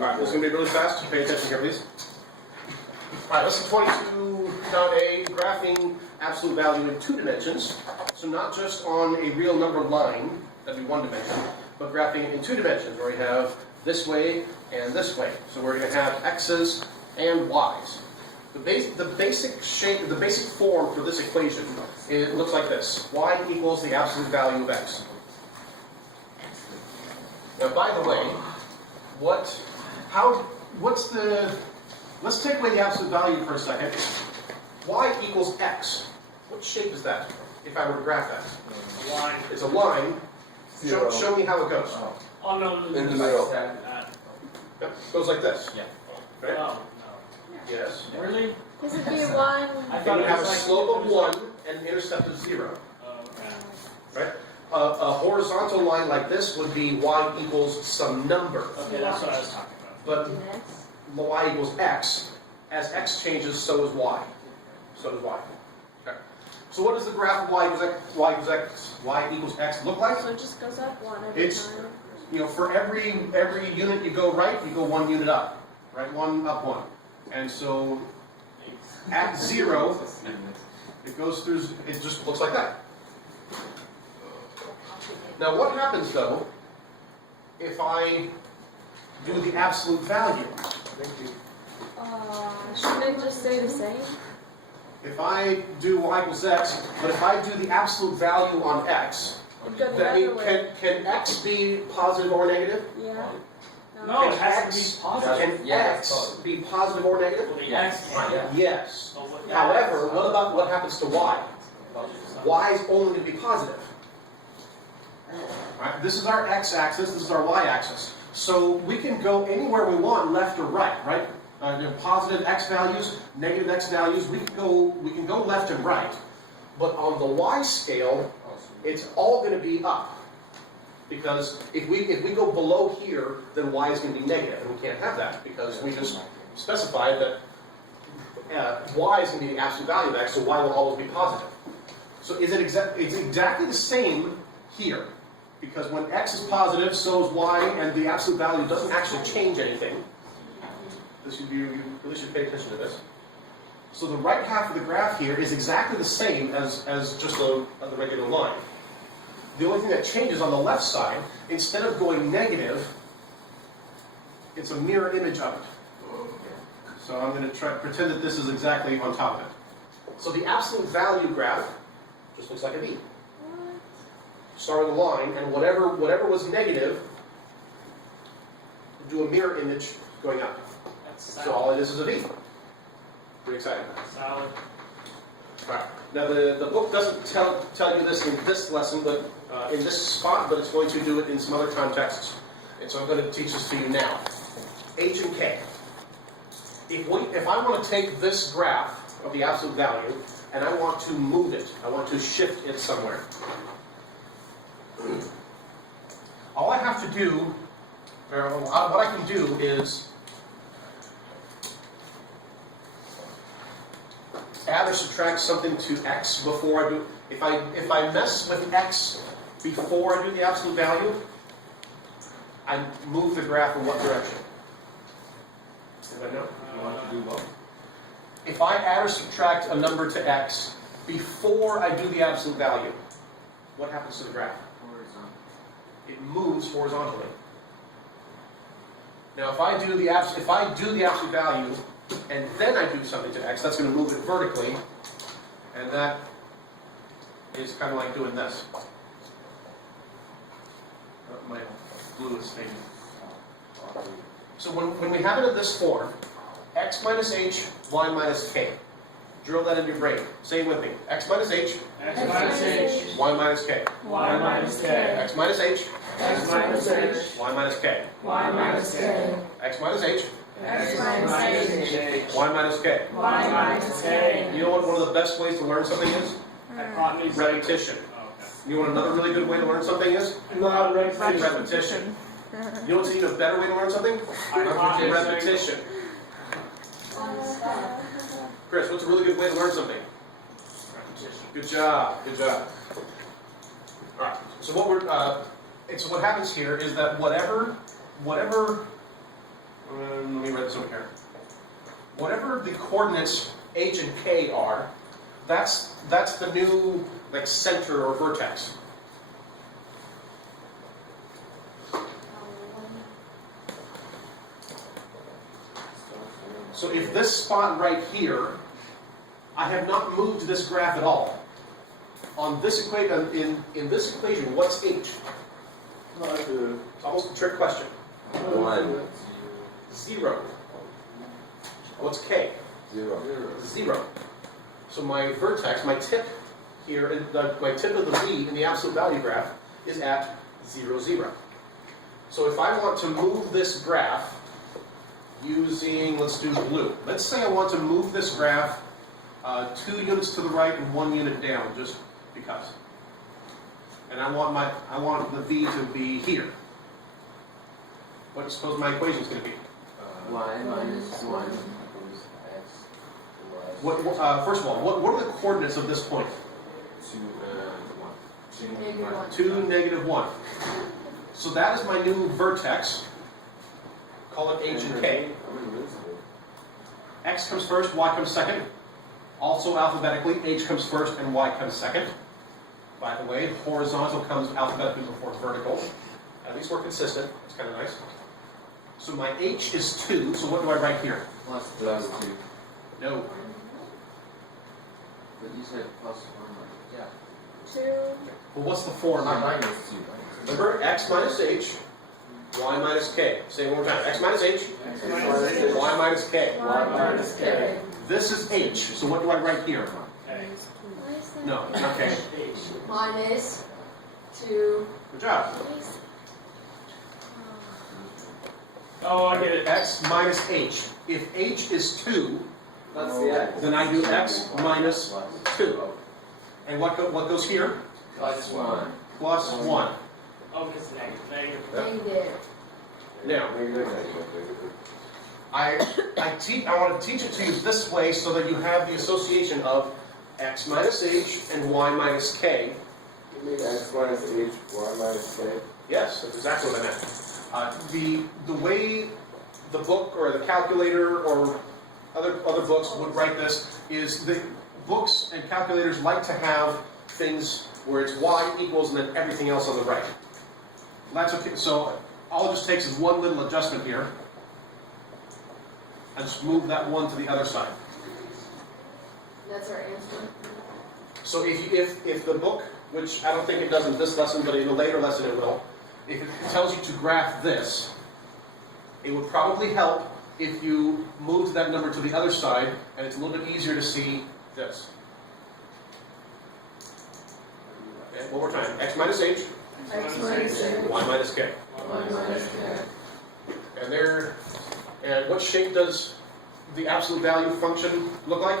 Alright, this is going to be really fast. Pay attention here, please. Alright, lesson 22.a, graphing absolute value in 2 dimensions. So not just on a real number line, that'd be 1 dimension, but graphing it in 2 dimensions, where we have this way and this way. So we're going to have x's and y's. The basic shape, the basic form for this equation, it looks like this. Y equals the absolute value of x. Now, by the way, let's take away the absolute value for a second. Y equals x. What shape is that, if I were to graph that? A line. It's a line. Show me how it goes. Oh, no, In the middle. Yep, goes like this. Yeah. Right? Oh, Yes. no. Really? Does it be one? I Then thought you it have a was like... slope of 1 and an intercept of 0. Oh, okay. Right? A horizontal line like this would be y equals some number. Okay, that's what I was talking about. But y equals x. As x changes, so is y. So does y. Okay. So what does the graph of y equals x look like? So it just goes up one every It's, time. you know, for every unit you go right, you go 1 unit up. Right? 1 up 1. And so at 0, it goes through, it just looks like that. Now what happens though if I do the absolute value? Shouldn't it just stay the same? If I do y equals x, but if I do the absolute value on x, It'd go the that mean, other way. can x be positive or negative? Yeah. No, it Can has x, to be positive. Can Yeah, x be positive or negative? Well, the x can. Yes. So what- However, what about what happens to y? Y is only going to be positive. Right? This is our x-axis, this is our y-axis. So we can go anywhere we want, left or right, right? Positive x values, negative x values, we can go left and right. But on the y scale, it's all going to be up. Because if we go below here, then y is going to be negative, and we can't have that because we just specified that y is going to be the absolute value of x, so y will always be positive. So it's exactly the same here. Because when x is positive, so is y, and the absolute value doesn't actually change anything. You really should pay attention to this. So the right half of the graph here is exactly the same as just the regular line. The only thing that changes on the left side, instead of going negative, it's a mirror image of it. So I'm going to pretend that this is exactly on top of it. So the absolute value graph just looks like a V. Start with a line, and whatever was negative, do a mirror image going up. That's So all solid. it is a V. Pretty exciting. Solid. All right. Now the book doesn't tell you this in this lesson, but in this spot, but it's going to do it in some other contexts. And so I'm going to teach this to you now. H and K. If I want to take this graph of the absolute value and I want to move it, I want to shift it somewhere. All I have to do, or what I can do is add or subtract something to x before I do. If I mess with x before I do the absolute value, I move the graph in what direction? Anybody know? You want to do both? If I add or subtract a number to x before I do the absolute value, what happens to the graph? It moves horizontally. Now, if I do the absolute value and then I do something to x, that's going to move it vertically, and that is kind of like doing this. My blue is fading. So when we have it in this form, x minus h, y minus k. Drill that into your brain. Say it with me. X minus h, X minus h, y minus k. y minus k. X minus h, X minus h, y minus k. y minus k. X minus h, X minus h, y minus k. y minus k. You know what one of the best ways to learn something is? Hypotenuse. Repetition. Oh, okay. You know what another really good way to learn something is? Not repetition. Repetition. You know what's even a better way to learn something? Repetition. Chris, what's a really good way to learn something? Repetition. Good job. Good job. All right. So what happens here is that whatever. Let Let me write this over here. Whatever the coordinates h and k are, that's the new like center or vertex. So if this spot right here, I have not moved this graph at all. On this equation, in this equation, what's h? It's almost a trick question. 1. 0. What's k? 0. 0. So my vertex, my tip here, my tip of the v in the absolute value graph is at 0, 0. So if I want to move this graph using, let's do blue. Let's say I want to move this graph 2 units to the right and 1 unit down, just because. And I want the v to be here. What do you suppose my equation is going to be? Y minus 1 equals x. First of all, what are the coordinates of this point? 2, 2, negative 1. So that is my new vertex. Call it h and k. X comes first, y comes second. Also alphabetically, h comes first and y comes second. By the way, horizontal comes alphabetically before vertical. At least we're consistent. It's kind of nice. So my h is 2, so what do I write here? Plus 2. No. But you said plus 1. Yeah. 2. Well, what's the form? Minus 2. Remember, x minus h, y minus k. Say it one more time. X minus h, y minus k. Y minus K. This is h, so what do I write here? K. No, okay. H. Minus 2. Good job. Oh, I get it. X minus h. If h is 2, That's the x. then I do x minus 2. And what goes here? Plus 1. Plus 1. Oh, it's negative. Negative. Now, I want to teach it to you this way so that you have the association of x minus h and y minus k. You mean x minus h, y minus k? Yes, that's exactly what I meant. The way the book or the calculator or other books would write this is the books and calculators like to have things where it's y equals and then everything else on the right. That's okay. So all it just takes is one little adjustment here. And just move that 1 to the other side. That's our answer. So if the book, which I don't think it does in this lesson, but in a later lesson it will, if it tells you to graph this, it would probably help if you moved that number to the other side, and it's a little bit easier to see this. Okay, one more time. X minus h, X minus 2. y minus k. Y minus K. And what shape does the absolute value function look like?